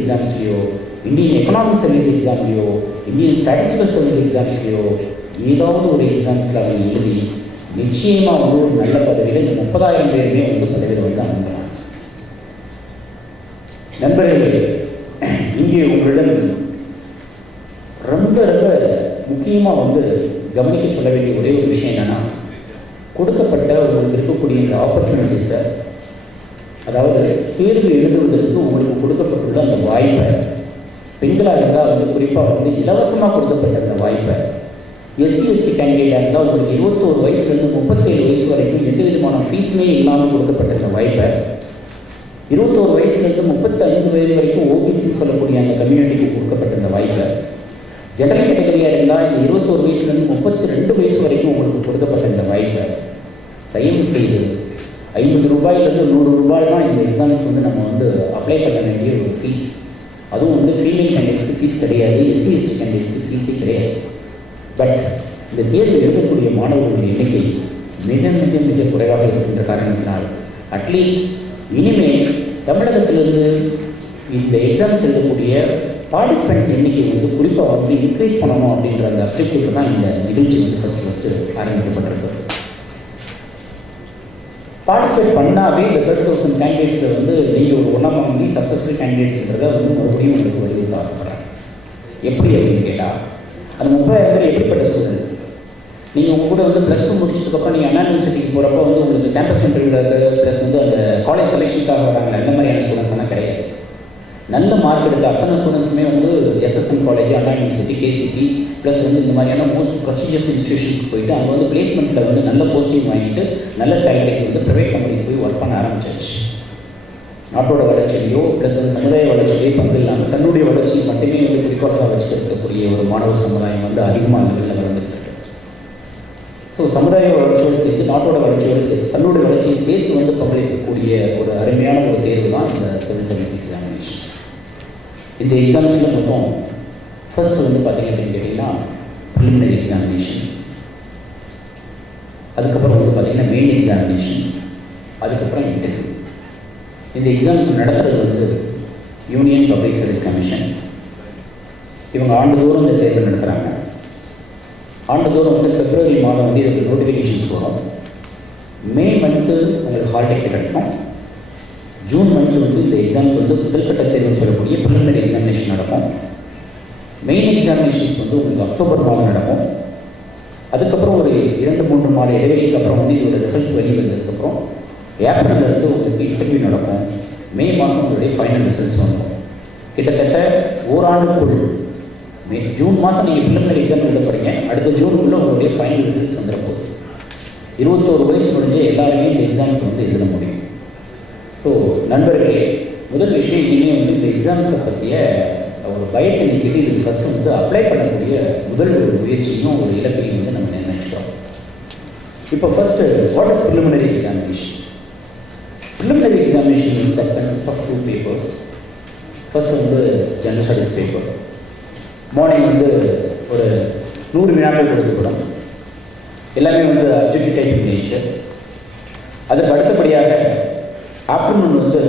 எக்ஸாம்ஸ்லையோ, Indian economic service எக்ஸாம்லையோ, Indian statistical service எக்ஸாம்ஸ்லையோ ஏதாவது ஒரு எக்ஸாம்ஸில் அவங்க எழுதி நிச்சயமாக வந்து ஒரு நல்ல பதவியில் இந்த 30,000 பேருமே வந்து பதவியில் வந்து அமைக்கிறாங்க. நண்பர்களே, இங்கே உங்களிடம் ரொம்ப ரொம்ப முக்கியமாக வந்து கவனிக்க சொல்ல வேண்டிய ஒரே ஒரு விஷயம் என்னென்னா, கொடுக்கப்பட்ட உங்களுக்கு இருக்கக்கூடிய இந்த ஆப்பர்ச்சுனிட்டிஸை, அதாவது தேர்வு எழுதுவதற்கு உங்களுக்கு கொடுக்கப்பட்டுள்ள அந்த வாய்ப்பை, பெண்களாக இருந்தால் வந்து குறிப்பாக வந்து இலவசமாக கொடுக்கப்பட்ட அந்த வாய்ப்பை, எஸ்சி கேண்டிடேட்டாக இருந்தால் உங்களுக்கு 21 வயசுலேருந்து 37 வயசு வரைக்கும் எந்த விதமான ஃபீஸுமே இல்லாமல் கொடுக்கப்பட்ட அந்த வாய்ப்பை, 21 வயசுலேருந்து 35 வயது வரைக்கும் ஓபிசி சொல்லக்கூடிய அந்த கம்யூனிட்டிக்கு கொடுக்கப்பட்ட அந்த வாய்ப்பை, ஜெனரல் கேட்டகரியாக இருந்தால் இந்த 21 வயசுலேருந்து 32 வயசு வரைக்கும் உங்களுக்கு கொடுக்கப்பட்ட இந்த வாய்ப்பை தயவு செய்து 50 ரூபாயிலிருந்து 100 ரூபாய் தான் இந்த எக்ஸாம்ஸ் வந்து நம்ம வந்து அப்ளை பண்ண வேண்டிய ஒரு ஃபீஸ். அதுவும் வந்து ஃபீமேல் கேண்டிடேட்ஸ்க்கு ஃபீஸ் கிடையாது, எஸ்சி கேண்டிடேட்ஸ்க்கு ஃபீஸே கிடையாது. பட் இந்த தேர்வு எழுதக்கூடிய மாணவர்களுடைய எண்ணிக்கை மிக மிக மிக குறைவாக இருக்கின்ற காரணத்தினால் அட்லீஸ்ட் இனிமேல் தமிழகத்திலிருந்து இந்த எக்ஸாம்ஸ் எழுதக்கூடிய பார்ட்டிசிபென்ட்ஸ் எண்ணிக்கை வந்து குறிப்பாக வந்து இன்க்ரீஸ் பண்ணணும் அப்படின்ற அந்த அப்ஜெக்டிவ் தான் இந்த நிகழ்ச்சி வந்து ஃபஸ்ட்டு ஆரம்பிக்கப்பட்டிருக்கு. பார்ட்டிசிபேட் பண்ணாவே இந்த 30,000 கேண்டிடேட்ஸை வந்து நீங்கள் ஒரு ஒன்றாம் வாங்கி சக்ஸஸ்ஃபுல் கேண்டிடேட்ஸுங்கிறத வந்து மறுபடியும் உங்களுக்கு வலியுறுத்த ஆசைப்படுறேன். எப்படி அப்படின்னு கேட்டால், அந்த 30,000 பேர் எப்படிப்பட்ட ஸ்டூடெண்ட்ஸ்? நீங்கள் உங்கள் கூட வந்து +2 முடிச்சதுக்கப்புறம் நீங்கள் அண்ணா யூனிவர்சிட்டிக்கு போகிறப்போ வந்து உங்களுக்கு கேம்பஸ் இன்டர்வியூவில் ப்ளஸ் வந்து அந்த காலேஜ் செலெக்ஷனுக்காக வராங்களே, அந்த மாதிரியான ஸ்டூடெண்ட்ஸ் எல்லாம் கிடையாது. நல்ல மார்க் எடுத்த அத்தனை ஸ்டூடெண்ட்ஸுமே வந்து எஸ்எஸ்எம் காலேஜ், அண்ணா யூனிவர்சிட்டி, கேசிடி ப்ளஸ் வந்து இந்த மாதிரியான மோஸ்ட் ப்ரெஸ்டீஜியஸ் இன்ஸ்டியூஷன்ஸ் போயிட்டு அங்கே வந்து பிளேஸ்மெண்ட்டில் வந்து நல்ல போஸ்டிங் வாங்கிட்டு நல்ல சேலரிக்கு வந்து ப்ரைவேட் கம்பெனிக்கு போய் ஒர்க் பண்ண ஆரம்பிச்சாச்சு. நாட்டோட வளர்ச்சியோ ப்ளஸ் வந்து சமுதாய வளர்ச்சியோ பங்கு இல்லாமல் தன்னுடைய வளர்ச்சி மட்டுமே வந்து குறிக்கோளாக வச்சுருக்கக்கூடிய ஒரு மாணவர் சமுதாயம் வந்து அதிகமாக நிலையில் வளர்ந்துட்டு. ஸோ சமுதாய வளர்ச்சியோடு சேர்த்து நாட்டோட வளர்ச்சியோடு சேர்த்து தன்னுடைய வளர்ச்சியை சேர்த்து வந்து பங்களிக்கக்கூடிய ஒரு அருமையான ஒரு தேர்வு தான் இந்த சிவில் சர்வீஸ் எக்ஸாமினேஷன். இந்த எக்ஸாம்ஸில் மொத்தம் ஃபர்ஸ்ட் வந்து பார்த்தீங்க அப்படின்னு கேட்டிங்கன்னா ப்ரிலிமினரி எக்ஸாமினேஷன்ஸ், அதுக்கப்புறம் வந்து பார்த்தீங்கன்னா மெயின் எக்ஸாமினேஷன், அதுக்கப்புறம் இன்டர்வியூ. இந்த எக்ஸாம்ஸ் நடத்துறது வந்து யூனியன் பப்ளிக் சர்வீஸ் கமிஷன். இவங்க ஆண்டுதோறும் இந்த தேர்வு நடத்துகிறாங்க. ஆண்டுதோறும் வந்து பிப்ரவரி மாதம் வந்து இதுக்கு நோட்டிஃபிகேஷன்ஸ் வரும். மே மந்த்து உங்களுக்கு ஹால் டிக்கெட் கிடைக்கும். ஜூன் மந்த்து வந்து இந்த எக்ஸாம்ஸ் வந்து முதல் கட்ட தேர்வு சொல்லக்கூடிய ப்ரிலிமினரி எக்ஸாமினேஷன் நடக்கும். மெயின் எக்ஸாமினேஷன்ஸ் வந்து உங்களுக்கு அக்டோபர் மாதம் நடக்கும். அதுக்கப்புறம் ஒரு 2-3 மாத இடைவெளிக்கு அப்புறம் வந்து இதோட ரிசல்ட்ஸ் வெளியே வந்ததுக்கப்புறம் ஏப்ரலில் இருந்து உங்களுக்கு இன்டர்வியூ நடக்கும். மே மாதம் உங்களுடைய ஃபைனல் ரிசல்ட்ஸ் வந்துடும். கிட்டத்தட்ட ஓராண்டுக்குள் ஜூன் மாதம் நீங்கள் ப்ரிலிமினரி எக்ஸாம் எழுத போகிறீங்க, அடுத்த ஜூனுக்குள்ளே உங்களுடைய ஃபைனல் ரிசல்ட்ஸ் வந்துட போகுது. 21 வயசு முடிஞ்சு எல்லாருமே இந்த எக்ஸாம்ஸ் வந்து எழுத முடியும். ஸோ நண்பர்களே, முதல் விஷயம் இனிமேல் வந்து இந்த எக்ஸாம்ஸை பற்றிய ஒரு பயத்தை நீக்கிட்டு இதுக்கு ஃபஸ்ட்டு வந்து அப்ளை பண்ணக்கூடிய முதல் ஒரு முயற்சியும் ஒரு இலக்கையும் வந்து நம்ம நிர்ணயிக்கிறோம். இப்போ first what is preliminary examination? Preliminary examination வந்து that consist of 2 papers. First வந்து ஜெனரல் ஸ்டடீஸ் பேப்பர். மார்னிங் வந்து ஒரு 100 வினாக்கள் கொடுக்கப்படும். எல்லாமே வந்து அப்ஜெக்டிவ் டைப் நேச்சர். அதுக்கு அடுத்தபடியாக ஆஃப்டர்நூன் வந்து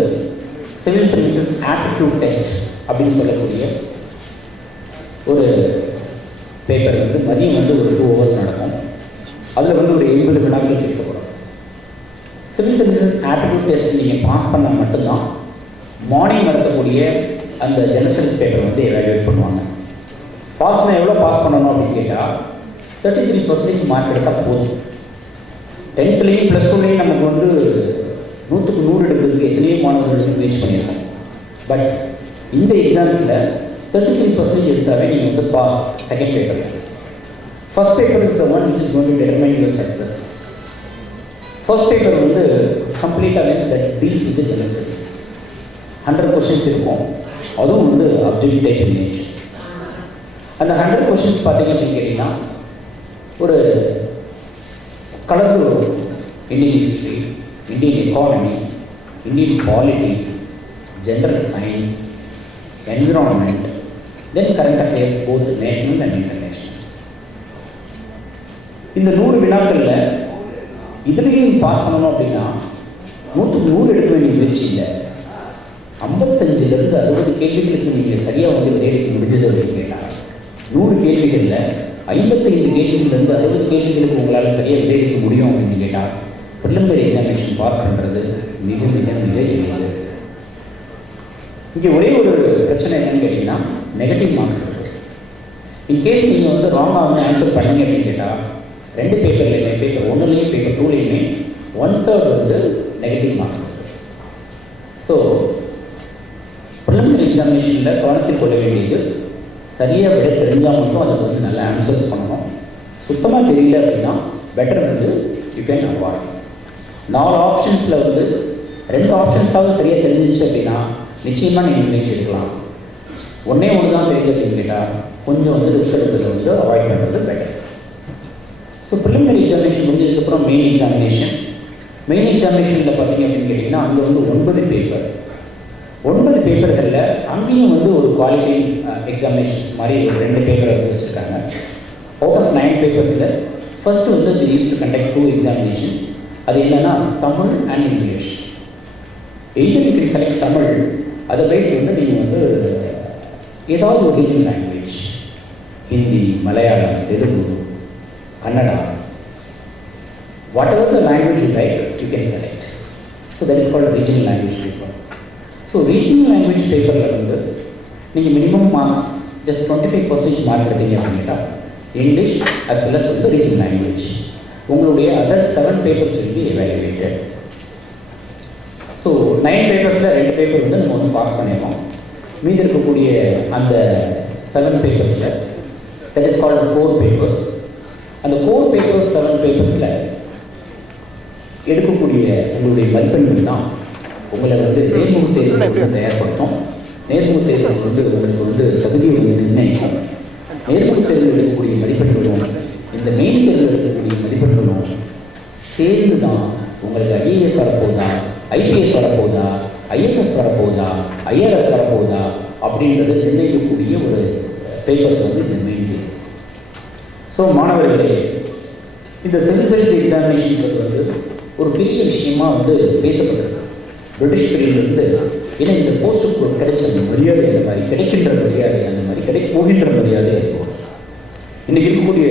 சிவில் சர்வீசஸ் ஆப்டிடியூட் டெஸ்ட் அப்படின்னு சொல்லக்கூடிய ஒரு பேப்பர் வந்து மதியம் வந்து ஒரு 2 ஹவர்ஸ் நடக்கும். அதில் வந்து ஒரு 80 வினாக்கள் கேட்கப்படும். சிவில் சர்வீசஸ் ஆப்டிடியூட் டெஸ்ட் நீங்கள் பாஸ் பண்ணால் மட்டும்தான் மார்னிங் நடத்தக்கூடிய அந்த ஜெனரல் ஸ்டடீஸ் பேப்பர் வந்து எவாலுவேட் பண்ணுவாங்க. பாஸ்னா எவ்வளோ பாஸ் பண்ணணும் அப்படின்னு கேட்டால் 33% மார்க் எடுத்தால் போதும். 10th +2 நமக்கு வந்து 100க்கு 100 எடுக்கிறதுக்கு எத்தனையோ மாணவர்களுக்கு முயற்சி பண்ணியிருக்கோம். பட் இந்த எக்ஸாம்ஸில் 33% எடுத்தாவே நீங்கள் வந்து pass. Second paper, first paper is the one which is going to determine your success. First paper வந்து கம்ப்ளீட்டாக that deals with general studies. 100 questions இருக்கும். அதுவும் வந்து அப்ஜெக்டிவ் டைப் நேச்சர். அந்த 100 கொஸ்டின்ஸ் பார்த்தீங்க அப்படின்னு கேட்டிங்கன்னா ஒரு கலந்து வரும். Indian history, Indian economy, Indian polity, general science, environment, then current affairs both national and international. இந்த 100 வினாக்களில் இதுலேயும் பாஸ் பண்ணணும் அப்படின்னா 100க்கு 100 எடுக்க வேண்டிய முயற்சி இல்லை. 55லேருந்து 60 கேள்விகளுக்கு நீங்கள் சரியாக வந்து விடையளிக்க முடிஞ்சது அப்படின்னு கேட்டால் 100 கேள்விகளில் 55 கேள்விகளிலிருந்து 60 கேள்விகளுக்கு உங்களால் சரியாக விடையளிக்க முடியும் அப்படின்னு கேட்டால் ப்ரிலிமினரி எக்ஸாமினேஷன் பாஸ் பண்ணுறது மிக மிக மிக எளிது. இங்கே ஒரே ஒரு பிரச்சனை என்னன்னு கேட்டிங்கன்னா நெகட்டிவ் மார்க்ஸ் இருக்குது. இன்கேஸ் நீங்கள் வந்து ராங்காக வந்து ஆன்சர் பண்ணீங்க அப்படின்னு கேட்டால் 2 பேப்பர்லையுமே பேப்பர் 1லேயும் பேப்பர் 2லேயுமே 1/3 வந்து நெகட்டிவ் மார்க்ஸ். ஸோ ப்ரிலிமினரி எக்ஸாமினேஷனில் கவனத்தில் கொள்ள வேண்டியது சரியாக விட தெரிஞ்சால் மட்டும் அதுக்கு வந்து நல்ல ஆன்சர்ஸ் பண்ணணும். சுத்தமாக தெரியல அப்படின்னா பெட்டர் வந்து யூ கேன் அவாய்ட். 4 ஆப்ஷன்ஸில் வந்து 2 ஆப்ஷன்ஸாவது சரியாக தெரிஞ்சிச்சு அப்படின்னா நிச்சயமாக நீங்கள் முயற்சி எடுக்கலாம். ஒன்றே ஒன்று தான் தெரியுது அப்படின்னு கேட்டால் கொஞ்சம் வந்து ரிஸ்க் எடுக்கிறத வந்து அவாய்ட் பண்ணுறது பெட்டர். ஸோ ப்ரிலிமினரி எக்ஸாமினேஷன் முடிஞ்சதுக்கப்புறம் மெயின் எக்ஸாமினேஷன். மெயின் எக்ஸாமினேஷனில் பார்த்தீங்க அப்படின்னு கேட்டிங்கன்னா அங்கே வந்து 9 பேப்பர். 9 பேப்பர்களில் அங்கேயும் வந்து ஒரு குவாலிஃபைங் எக்ஸாமினேஷன்ஸ் மாதிரி ஒரு 2 பேப்பர் வந்து வச்சுருக்காங்க. அவுட் ஆஃப் 9 பேப்பர்ஸில் ஃபர்ஸ்ட் வந்து தி யூஸ் டு கண்டக்ட் 2 எக்ஸாமினேஷன்ஸ். அது என்னென்னா Tamil and English. Either you can select Tamil, otherwise வந்து நீங்கள் வந்து ஏதாவது ஒரு regional language, Hindi, Malayalam, Telugu, Kannada, whatever the language you like, you can select. So that is called regional language paper. So regional language paperல வந்து நீங்கள் minimum marks just 25% mark எடுத்தீங்க அப்படின்னா English as well as the regional language. உங்களுடைய other 7 papers will be evaluated. So 9 பேப்பர்ஸில் 2 paper வந்து நம்ம வந்து pass பண்ணிடுவோம். மீதி இருக்கக்கூடிய அந்த 7 பேப்பர்ஸில் that is called core papers. அந்த கோர் பேப்பர்ஸ் 7 பேப்பர்ஸில் எடுக்கக்கூடிய உங்களுடைய மதிப்பெண்கள் தான் உங்களை வந்து நேர்முக தேர்வு வந்து தயார்படுத்தும். நேர்முக தேர்வு வந்து உங்களுக்கு வந்து தகுதியை வந்து நிர்ணயிக்கும். நேர்முக தேர்வு எடுக்கக்கூடிய மதிப்பெண்களும் இந்த மெயின் தேர்வு எடுக்கக்கூடிய மதிப்பெண்களும் சேர்ந்து தான் உங்களுக்கு ஐஏஎஸ் வரப்போகுதா, ஐபிஎஸ் வரப்போகுதா, ஐஎஃப்எஸ் வரப்போகுதா, ஐஆர்எஸ் வரப்போகுதா அப்படின்றது நிர்ணயிக்கக்கூடிய ஒரு பேப்பர்ஸ் வந்து இந்த மெயின் தேர்வு. ஸோ மாணவர்களே, இந்த சிவில் சர்வீஸ் எக்ஸாமினேஷன் வந்து ஒரு பெரிய விஷயமா வந்து பேசப்பட்டிருக்கு பிரிட்டிஷ் பீரியட்லேருந்து. ஏன்னா இந்த போஸ்ட்டுக்கு கிடைச்ச அந்த மரியாதை அந்த மாதிரி, கிடைக்கின்ற மரியாதை அந்த மாதிரி, கிடைக்க போகின்ற மரியாதை இருக்கும். இன்றைக்கி இருக்கக்கூடிய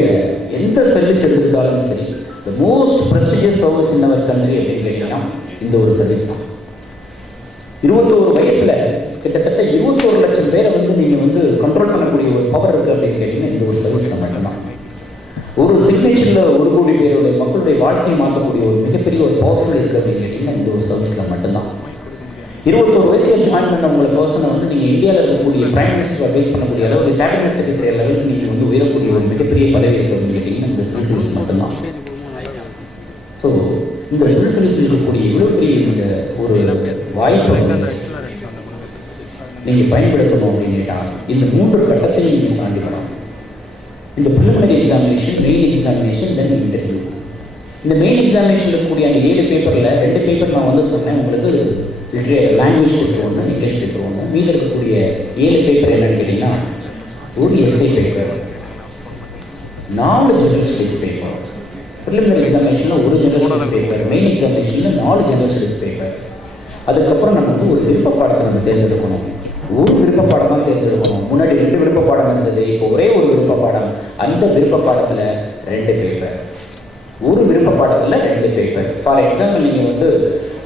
எந்த சர்வீஸ் எடுத்துக்கிட்டாலும் சரி, the most prestigious service in our country அப்படின்னு கேட்டீங்கன்னா இந்த ஒரு சர்வீஸ் தான். 21 வயசில் கிட்டத்தட்ட 21 லட்சம் பேரை வந்து நீங்கள் வந்து கண்ட்ரோல் பண்ணக்கூடிய ஒரு பவர் இருக்குது அப்படின்னு கேட்டிங்கன்னா இந்த ஒரு சர்வீஸில் மட்டும்தான். ஒரு சிக்னேச்சரில் 1 கோடி பேருடைய மக்களுடைய வாழ்க்கையை மாற்றக்கூடிய ஒரு மிகப்பெரிய ஒரு பவர்ஃபுல் இருக்குது அப்படின்னு கேட்டிங்கன்னா இந்த ஒரு சர்வீஸில் மட்டும்தான். 21 வயசில் ஜாயின் பண்ண உங்களை பர்சனை வந்து நீங்கள் இந்தியாவில் இருக்கக்கூடிய பிரைம் மினிஸ்டர் ஃபேஸ் பண்ணக்கூடிய அளவுக்கு கேபினட் செக்ரட்டரி லெவலுக்கு நீங்கள் வந்து உயரக்கூடிய ஒரு மிகப்பெரிய பதவி இருக்குது அப்படின்னு கேட்டிங்கன்னா இந்த சிவில் சர்வீஸ் மட்டும்தான். ஸோ இந்த சிவில் சர்வீஸ் இருக்கக்கூடிய இவ்வளோ பெரிய இந்த ஒரு வாய்ப்பை நீங்கள் பயன்படுத்தணும் அப்படின்னு கேட்டால் இந்த 3 கட்டத்தையும் நீங்கள் தாண்டிக்கணும். இந்த ப்ரிலிமினரி எக்ஸாமினேஷன், மெயின் எக்ஸாமினேஷன், தென் இன்டர்வியூ. இந்த மெயின் எக்ஸாமினேஷன் இருக்கக்கூடிய அந்த 7 பேப்பரில் 2 பேப்பர் நான் வந்து சொன்னேன் உங்களுக்கு, லாங்குவேஜ் பேப்பர் 1, இங்கிலீஷ் பேப்பர் 1. மீதி இருக்கக்கூடிய 7 பேப்பர் என்னன்னு கேட்டிங்கன்னா ஒரு SI paper, 4 general studies paper. Preliminary எக்ஸாமினேஷனில் ஒரு ஜெனரல் ஸ்டடீஸ் பேப்பர், மெயின் எக்ஸாமினேஷனில் 4 ஜெனரல் ஸ்டடீஸ் பேப்பர். அதுக்கப்புறம் நம்ம வந்து ஒரு விருப்ப பாடத்தை நம்ம தேர்ந்தெடுக்கணும். ஒரு விருப்ப பாடம் தான் தேர்ந்தெடுக்கணும். முன்னாடி 2 விருப்ப பாடம் இருந்தது, இப்போ ஒரே ஒரு விருப்ப பாடம். அந்த விருப்ப பாடத்தில் 2 பேப்பர், ஒரு விருப்ப பாடத்தில் 2 பேப்பர். ஃபார் எக்ஸாம்பிள் நீங்கள் வந்து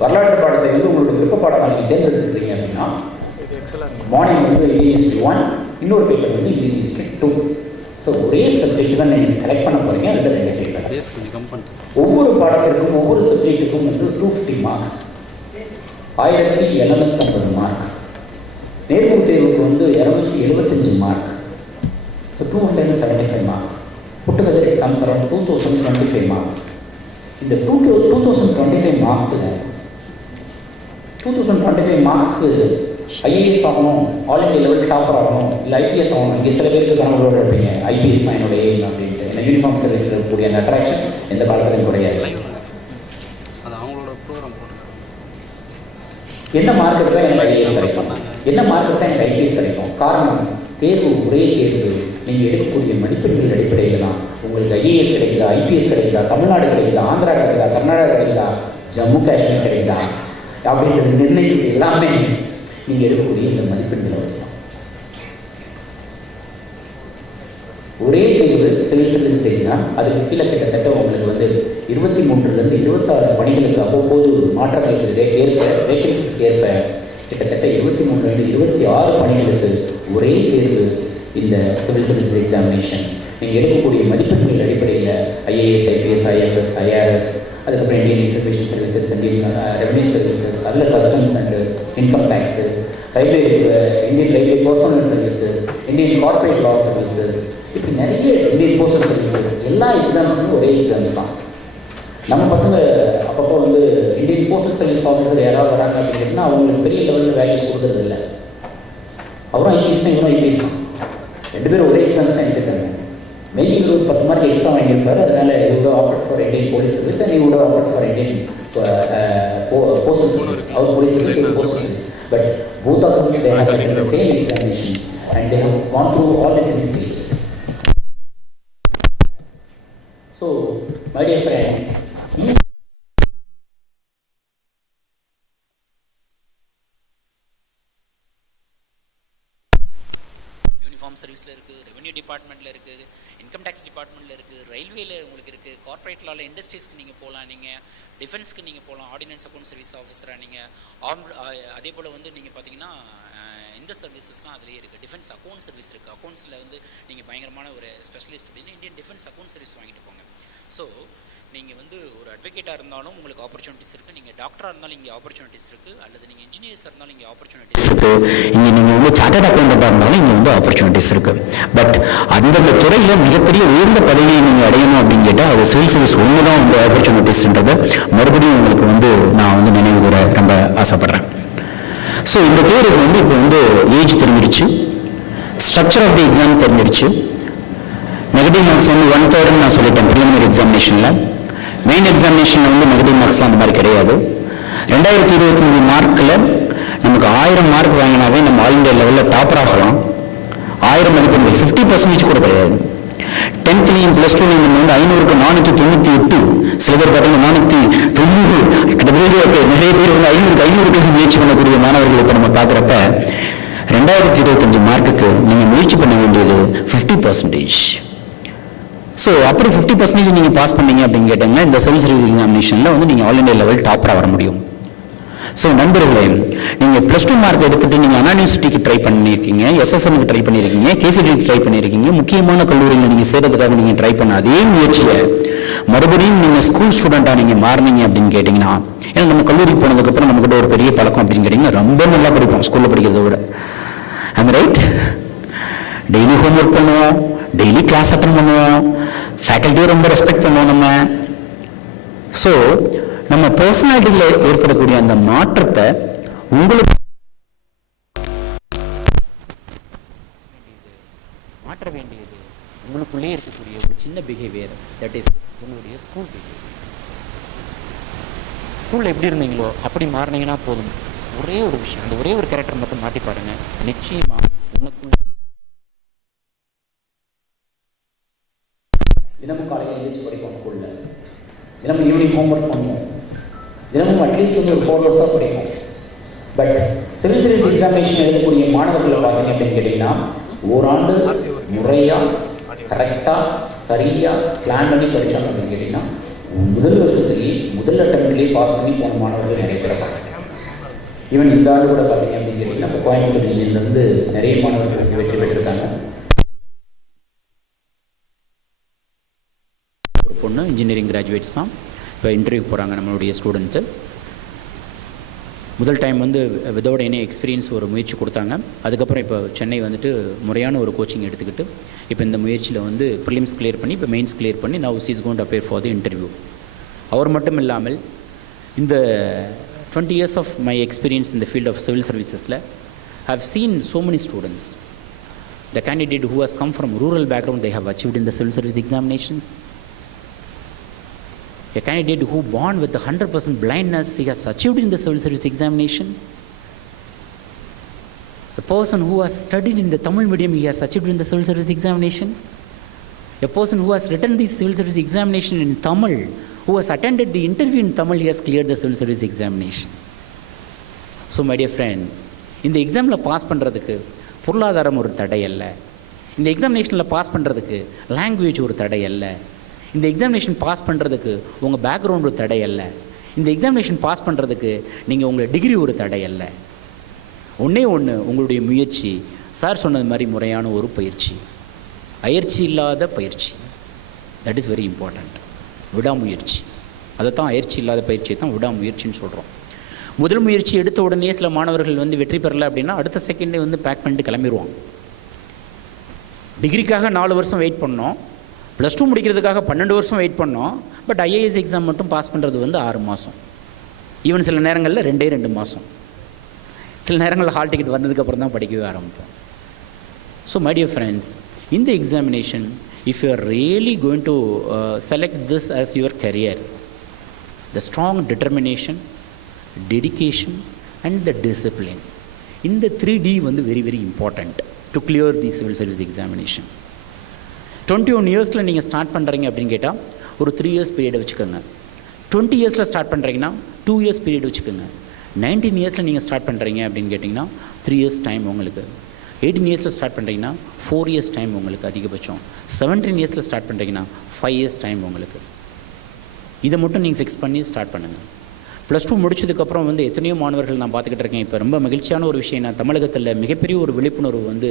வரலாற்று பாடத்தை வந்து உங்களுடைய விருப்ப பாடத்தை நீங்கள் தேர்ந்தெடுத்துக்கிறீங்க அப்படின்னா மார்னிங் வந்து இங்கிலீஷ் 1, இன்னொரு பேப்பர் வந்து இங்கிலீஷ் 2. ஸோ ஒரே சப்ஜெக்ட் தான் நீங்கள் செலக்ட் பண்ண போகிறீங்க. அதில் 2 பேப்பர். ஒவ்வொரு பாடத்திற்கும் ஒவ்வொரு சப்ஜெக்ட்டுக்கும் வந்து 250 மார்க்ஸ், 1750 மார்க். நேர்முக தேர்வுக்கு வந்து 275 மார்க். So 275 marks. புட்டுகதை கம்ஸ் அரௌண்ட் 2025 மார்க்ஸ். இந்த 2025 மார்க்ஸில் 2025 மார்க்ஸு ஐஏஎஸ் ஆகணும், ஆல் இண்டியா லெவல் டாப்பர் ஆகணும், இல்லை ஐபிஎஸ் ஆகணும். இங்கே சில பேருக்கு கனவுகளோடு இருப்பீங்க, ஐபிஎஸ் தான் என்னுடைய எய்ம் அப்படின்ட்டு. ஏன்னா யூனிஃபார்ம் சர்வீஸில் இருக்கக்கூடிய அந்த அட்ராக்ஷன் எந்த காலத்துலையும் கிடையாது. என்ன மார்க் எடுத்தால் எனக்கு ஐஏஎஸ் கிடைக்கும், என்ன மார்க் எடுத்தால் எனக்கு ஐபிஎஸ் கிடைக்கும். காரணம், தேர்வு ஒரே தேர்வு. நீங்கள் எடுக்கக்கூடிய மதிப்பெண்கள் அடிப்படையில் தான் உங்களுக்கு ஐஏஎஸ் கிடைக்குதா, ஐபிஎஸ் கிடைக்குதா, தமிழ்நாடு கிடைக்குதா, ஆந்திரா கிடைக்குதா, கர்நாடகா கிடைக்குதா, ஜம்மு காஷ்மீர் கிடைக்குதா அப்படின்றது நிர்ணயிக்கிறது எல்லாமே நீங்கள் எடுக்கக்கூடிய இந்த மதிப்பெண்களை வச்சு ஒரே தேர்வு சிவில் சர்வீஸ் எக்ஸாம். அதுக்கு கீழே கிட்டத்தட்ட உங்களுக்கு வந்து 23 26 பணிகளுக்கு அவ்வப்போது மாற்றங்களுக்கு ஏற்ப வேகன்சிஸ்க்கு ஏற்ப கிட்டத்தட்ட 23 26 பணிகளுக்கு ஒரே தேர்வு இந்த சிவில் சர்வீஸ் எக்ஸாமினேஷன். நீங்கள் எடுக்கக்கூடிய மதிப்பெண்கள் அடிப்படையில் ஐஏஎஸ், ஐபிஎஸ், ஐஎஃப்எஸ், ஐஆர்எஸ், அதுக்கப்புறம் Indian information services, Indian revenue services, அதில் customs and income tax, railway, Indian railway personnel services, Indian corporate law services, இப்படி நிறைய இந்தியன் போஸ்டல் சர்வீசஸ், எல்லா எக்ஸாம்ஸும் ஒரே எக்ஸாம்ஸ் தான். நம்ம பசங்க அப்பப்போ வந்து இந்தியன் போஸ்டல் சர்வீஸ் ஆஃபீஸர் யாராவது வராங்க அப்படின்னா அவங்களுக்கு பெரிய லெவலில் வேல்யூஸ் கொடுக்குறது இல்லை. அவரும் ஐபிஎஸ் தான், இவரும் ஐபிஎஸ் தான், 2 பேரும் ஒரே எக்ஸாம்ஸ் தான் எடுத்துருக்காங்க. மெயின் இவர் ஒரு 10 மார்க் எக்ஸ்ட்ரா வாங்கியிருப்பாரு. அதனால இவரோட opted for Indian police service and இவரோட opted for Indian postal service. அவர் போலீஸ் சர்வீஸ், இவர் postal service. But both of them they have taken the same examination and they have gone through all the 3 stages. So, my dear friends, uniform சர்வீஸில் இருக்குது, revenue டிபார்ட்மெண்ட்டில் இருக்குது, income tax டிபார்ட்மெண்ட்டில் இருக்குது, ரயில்வேல உங்களுக்கு இருக்குது, கார்ப்பரேட் லாவில் இண்டஸ்ட்ரீஸ்க்கு நீங்கள் போகலாம், நீங்கள் டிஃபென்ஸ்க்கு நீங்கள் போகலாம், ஆர்டினன்ஸ் அக்கௌண்ட் சர்வீஸ் ஆஃபீஸராக நீங்கள் அதே போல் வந்து நீங்கள் பார்த்தீங்கன்னா இந்த சர்வீசஸ்லாம் அதிலே இருக்குது. டிஃபென்ஸ் அக்கௌண்ட் சர்வீஸ் இருக்குது. அக்கௌண்ட்ஸில் வந்து நீங்கள் பயங்கரமான ஒரு ஸ்பெஷலிஸ்ட் அப்படின்னு இந்தியன் டிஃபென்ஸ் அக்கௌண்ட் சர்வீஸ் வாங்கிட்டு போங்க. ஸோ நீங்கள் வந்து ஒரு அட்வொகேட்டாக இருந்தாலும் உங்களுக்கு ஆப்பர்ச்சுனிட்டிஸ் இருக்குது, நீங்கள் டாக்டராக இருந்தாலும் இங்கே ஆப்பர்ச்சுனிட்டிஸ் இருக்குது, அல்லது நீங்கள் இன்ஜினியர்ஸாக இருந்தாலும் இங்கே ஆப்பர்ச்சுனிட்டிஸ் இருக்குது, இங்கே நீங்கள் வந்து சார்ட்டர்ட் அக்கௌண்டண்ட்டாக இருந்தாலும் இங்கே வந்து ஆப்பர்ச்சுனிட்டிஸ் இருக்குது. பட் அந்தந்த துறையில் மிகப்பெரிய உயர்ந்த பதவியை நீங்கள் அடையணும் அப்படின்னு கேட்டால் அது சிவில் சர்வீஸ் ஒன்று தான் வந்து ஆப்பர்ச்சுனிட்டிஸ்ன்றதை மறுபடியும் உங்களுக்கு வந்து நான் வந்து நினைவு கூற ரொம்ப ஆசைப்பட்றேன். ஸோ இந்த தேர்வுக்கு வந்து இப்போ வந்து ஏஜ் தெரிஞ்சிருச்சு, ஸ்ட்ரக்சர் ஆஃப் தி எக்ஸாம் தெரிஞ்சிருச்சு, நெகட்டிவ் மார்க்ஸ் வந்து 1/3 நான் சொல்லிட்டேன் ப்ரிலிமினரி எக்ஸாமினேஷனில். மெயின் எக்ஸாமினேஷனில் வந்து நெகட்டிவ் மார்க்ஸ் அந்த மாதிரி கிடையாது. 2025 மார்க்கில் நமக்கு 1000 மார்க் வாங்கினாவே நம்ம ஆல் இண்டியா லெவலில் டாப்பர் ஆகலாம். 1000 மதிப்பெண்கள் 50% கூட கிடையாது. 10th +2 நம்ம வந்து 500க்கு 498, சில பேர் பார்த்தீங்கன்னா 490, கிட்டத்தட்ட நிறைய பேர் வந்து 500க்கு முயற்சி பண்ணக்கூடிய மாணவர்கள் இப்போ நம்ம பார்க்குறப்ப 2025 மார்க்குக்கு நீங்கள் முயற்சி பண்ண வேண்டியது 50%. ஸோ அப்படி 50% நீங்கள் பாஸ் பண்ணீங்க அப்படின்னு கேட்டிங்கன்னா இந்த சிவில் சர்வீஸ் எக்ஸாமினேஷனில் வந்து நீங்கள் ஆல் இண்டியா லெவல் டாப்பராக வர முடியும். ஸோ நண்பர்களே, நீங்கள் +2 மார்க் எடுத்துகிட்டு நீங்கள் அண்ணா யூனிவர்சிட்டிக்கு ட்ரை பண்ணியிருக்கீங்க, எஸ்எஸ்எம்க்கு ட்ரை பண்ணியிருக்கீங்க, கேசிடிக்கு ட்ரை பண்ணியிருக்கீங்க, முக்கியமான கல்லூரியில் நீங்கள் சேர்றதுக்காக நீங்கள் ட்ரை பண்ண அதே முயற்சியை மறுபடியும் நீங்கள் ஸ்கூல் ஸ்டூடெண்ட்டாக நீங்கள் மாறினீங்க அப்படின்னு கேட்டிங்கன்னா, ஏன்னா நம்ம கல்லூரிக்கு போனதுக்கப்புறம் நம்மக்கிட்ட ஒரு பெரிய பழக்கம் அப்படின்னு கேட்டிங்கன்னா ரொம்ப நல்லா படிப்போம் ஸ்கூலில் படிக்கிறத விட. அந்த ரைட், டெய்லி ஹோம்ஒர்க் பண்ணுவோம், டெய்லி கிளாஸ் அட்டன் பண்ணுவோம், ஃபேக்கல்ட்டியை ரொம்ப ரெஸ்பெக்ட் பண்ணுவோம் நம்ம. ஸோ நம்ம பர்சனாலிட்டியில் ஏற்படக்கூடிய அந்த மாற்றத்தை உங்களுக்கு மாற்ற வேண்டியது உங்களுக்குள்ளே இருக்கக்கூடிய ஒரு சின்ன பிஹேவியர், தட் இஸ் உங்களுடைய ஸ்கூல் பிஹேவியர். ஸ்கூலில் எப்படி இருந்தீங்களோ அப்படி மாறினீங்கன்னா போதும். ஒரே ஒரு விஷயம், அந்த ஒரே ஒரு கேரக்டர் மட்டும் மாற்றி பாருங்க, நிச்சயமாக உனக்குள்ள தினமும் காலையில் எழுந்திரிச்சு படிப்போம், ஸ்கூலில் தினமும் ஈவினிங் ஹோம்ஒர்க் பண்ணுவோம், தினமும் அட்லீஸ்ட் வந்து ஒரு 4 hours படிப்போம். பட் சிவில் சர்வீஸ் எக்ஸாமினேஷன் எழுதக்கூடிய மாணவர்களை பார்த்தீங்க அப்படின்னு கேட்டிங்கன்னா ஓராண்டு முறையாக கரெக்டாக சரியாக பிளான் பண்ணி படித்தாங்க அப்படின்னு கேட்டிங்கன்னா முதல் வருஷத்துலேயே முதல் அட்டம்ப்ட்லேயே பாஸ் பண்ணி போன மாணவர்கள் நிறைய பேர் பார்த்தாங்க. ஈவன் இந்த ஆண்டு கூட பார்த்தீங்க அப்படின்னு கேட்டிங்கன்னா இப்போ கோயம்புத்தூர் டிஸ்ட்ரிக்ட்லேருந்து நிறைய மாணவர்களுக்கு வெற்றி பெற்றிருக்காங்க. ஒரு பொண்ணு இன்ஜினியரிங் கிராஜுவேட்ஸ் தான் இப்போ இன்டர்வியூ போகிறாங்க நம்மளுடைய ஸ்டூடெண்ட்டு. முதல் டைம் வந்து விதவுட் எனி எக்ஸ்பீரியன்ஸ் ஒரு முயற்சி கொடுத்தாங்க. அதுக்கப்புறம் இப்போ சென்னை வந்துட்டு முறையான ஒரு கோச்சிங் எடுத்துக்கிட்டு இப்போ இந்த முயற்சியில் வந்து ப்ரிலிம்ஸ் கிளியர் பண்ணி இப்போ மெயின்ஸ் கிளியர் பண்ணி now she is going to appear for the interview. அவர் மட்டும் இல்லாமல் இந்த 20 years of my experience in the field of civil servicesல I have seen so many students. The candidate who has come from rural background, they have achieved in the civil service examinations. A candidate who born with 100% blindness, he has achieved in the civil service examination. A person who has studied in the Tamil medium, he has achieved in the civil service examination. A person who has written the civil service examination in Tamil, who has attended the interview in Tamil, he has cleared the civil service examination. So my dear friend, இந்த எக்ஸாமில் pass பண்ணுறதுக்கு பொருளாதாரம் ஒரு தடை அல்ல. இந்த எக்ஸாமினேஷனில் pass பண்ணுறதுக்கு language ஒரு தடை அல்ல. இந்த எக்ஸாமினேஷன் பாஸ் பண்ணுறதுக்கு உங்கள் பேக்ரவுண்ட் ஒரு தடை அல்ல. இந்த எக்ஸாமினேஷன் பாஸ் பண்ணுறதுக்கு நீங்கள் உங்கள் டிகிரி ஒரு தடை அல்ல. ஒன்றே ஒன்று, உங்களுடைய முயற்சி. சார் சொன்னது மாதிரி முறையான ஒரு பயிற்சி, அயற்சி இல்லாத பயிற்சி. That is very important. விடாமுயற்சி. அதை தான் அயற்சி இல்லாத பயிற்சியை தான் விடாமுயற்சின்னு சொல்கிறோம். முதல் முயற்சி எடுத்த உடனே சில மாணவர்கள் வந்து வெற்றி பெறலை அப்படின்னா அடுத்த செகண்டே வந்து பேக் பண்ணிட்டு கிளம்பிடுவாங்க. டிகிரிக்காக 4 வருஷம் வெயிட் பண்ணோம், +2 முடிக்கிறதுக்காக 12 வருஷம் வெயிட் பண்ணோம். பட் ஐஏஎஸ் எக்ஸாம் மட்டும் பாஸ் பண்ணுறது வந்து 6 மாதம், ஈவன் சில நேரங்களில் 2 மாதம், சில நேரங்களில் ஹால் டிக்கெட் வந்ததுக்கப்புறம் தான் படிக்கவே ஆரம்பிப்போம். ஸோ மை டியர் ஃப்ரெண்ட்ஸ், இந்த examination if you are really going to select this as your career, the strong determination, dedication and the discipline, இந்த 3D வந்து very very important to clear the civil service examination. 21 இயர்ஸில் நீங்கள் start பண்ணுறீங்க அப்படின்னு கேட்டால் ஒரு 3 years பீரியடை வச்சுக்கோங்க. 20 இயர்ஸில் ஸ்டார்ட் பண்ணுறீங்கன்னா 2 இயர்ஸ் பீரியட் வச்சுக்கோங்க. 19 இயர்ஸில் நீங்கள் ஸ்டார்ட் பண்ணுறீங்க அப்படின்னு கேட்டிங்கன்னா 3 இயர்ஸ் டைம் உங்களுக்கு. 18 இயர்ஸில் ஸ்டார்ட் பண்ணுறீங்கன்னா 4 இயர்ஸ் டைம் உங்களுக்கு அதிகபட்சம். 17 இயர்ஸில் ஸ்டார்ட் பண்ணுறீங்கன்னா 5 இயர்ஸ் டைம் உங்களுக்கு. இதை மட்டும் நீங்கள் ஃபிக்ஸ் பண்ணி ஸ்டார்ட் பண்ணுங்கள். +2 முடிச்சதுக்கப்புறம் வந்து எத்தனையோ மாணவர்கள் நான் பார்த்துக்கிட்டு இருக்கேன். இப்போ ரொம்ப மகிழ்ச்சியான ஒரு விஷயம், நான் தமிழகத்தில் மிகப்பெரிய ஒரு விழிப்புணர்வு வந்து